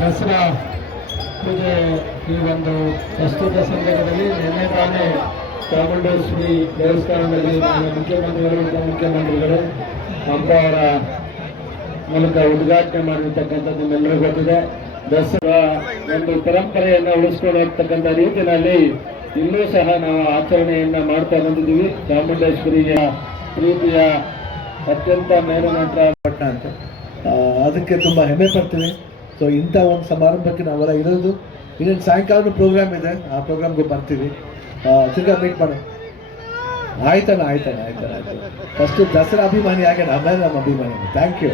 ದಸರಾ ಪೂಜೆ ಈ ಒಂದು ಪ್ರಸ್ತುತ ಸಂದರ್ಭದಲ್ಲಿ ನಿನ್ನೆ ತಾನೇ ಚಾಮುಂಡೇಶ್ವರಿ ದೇವಸ್ಥಾನದಲ್ಲಿ ಮುಖ್ಯಮಂತ್ರಿಗಳು ಉಪಮುಖ್ಯಮಂತ್ರಿಗಳು ಹಂಪ ಅವರ ಮೂಲಕ ಉದ್ಘಾಟನೆ ಮಾಡಿರ್ತಕ್ಕಂಥದ್ದು ನಿಮ್ಮೆಲ್ಲರಿಗೂ ಗೊತ್ತಿದೆ. ದಸರಾ ಒಂದು ಪರಂಪರೆಯನ್ನು ಉಳಿಸ್ಕೊಂಡು ಹೋಗ್ತಕ್ಕಂಥ ರೀತಿಯಲ್ಲಿ ಇನ್ನೂ ಸಹ ನಾವು ಆಚರಣೆಯನ್ನ ಮಾಡ್ತಾ ಬಂದಿದ್ದೀವಿ. ಚಾಮುಂಡೇಶ್ವರಿಯ ಪ್ರೀತಿಯ ಅತ್ಯಂತ ಮೇರುನಟ ಅಂತ ಅದಕ್ಕೆ ತುಂಬ ಹೆಮ್ಮೆ ಪಡ್ತೀವಿ. ಸೊ ಇಂಥ ಒಂದು ಸಮಾರಂಭಕ್ಕೆ ನಾವೆಲ್ಲ ಇರೋದು. ಇನ್ನೊಂದು ಸಾಯಂಕಾಲ ಪ್ರೋಗ್ರಾಮ್ ಇದೆ, ಆ ಪ್ರೋಗ್ರಾಮ್ಗೆ ಬರ್ತೀವಿ. ತಿರ್ಗಾ ಮೀಟ್ ಮಾಡೋಣ. ಆಯ್ತಾನೆ. ಫಸ್ಟು ದಸರಾ ಅಭಿಮಾನಿ ಆಗೋಣ, ಆಮೇಲೆ ನಮ್ಮ ಅಭಿಮಾನಿ. Thank you.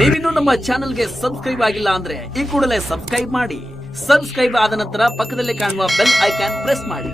ನೀವಿನ್ನೂ ನಮ್ಮ ಚಾನೆಲ್ಗೆ ಸಬ್ಸ್ಕ್ರೈಬ್ ಆಗಿಲ್ಲ ಅಂದ್ರೆ ಈ ಕೂಡಲೇ ಸಬ್ಸ್ಕ್ರೈಬ್ ಮಾಡಿ. ಸಬ್ಸ್ಕ್ರೈಬ್ ಆದ ನಂತರ ಪಕ್ಕದಲ್ಲಿ ಕಾಣುವ ಬೆಲ್ ಐಕಾನ್ ಪ್ರೆಸ್ ಮಾಡಿ.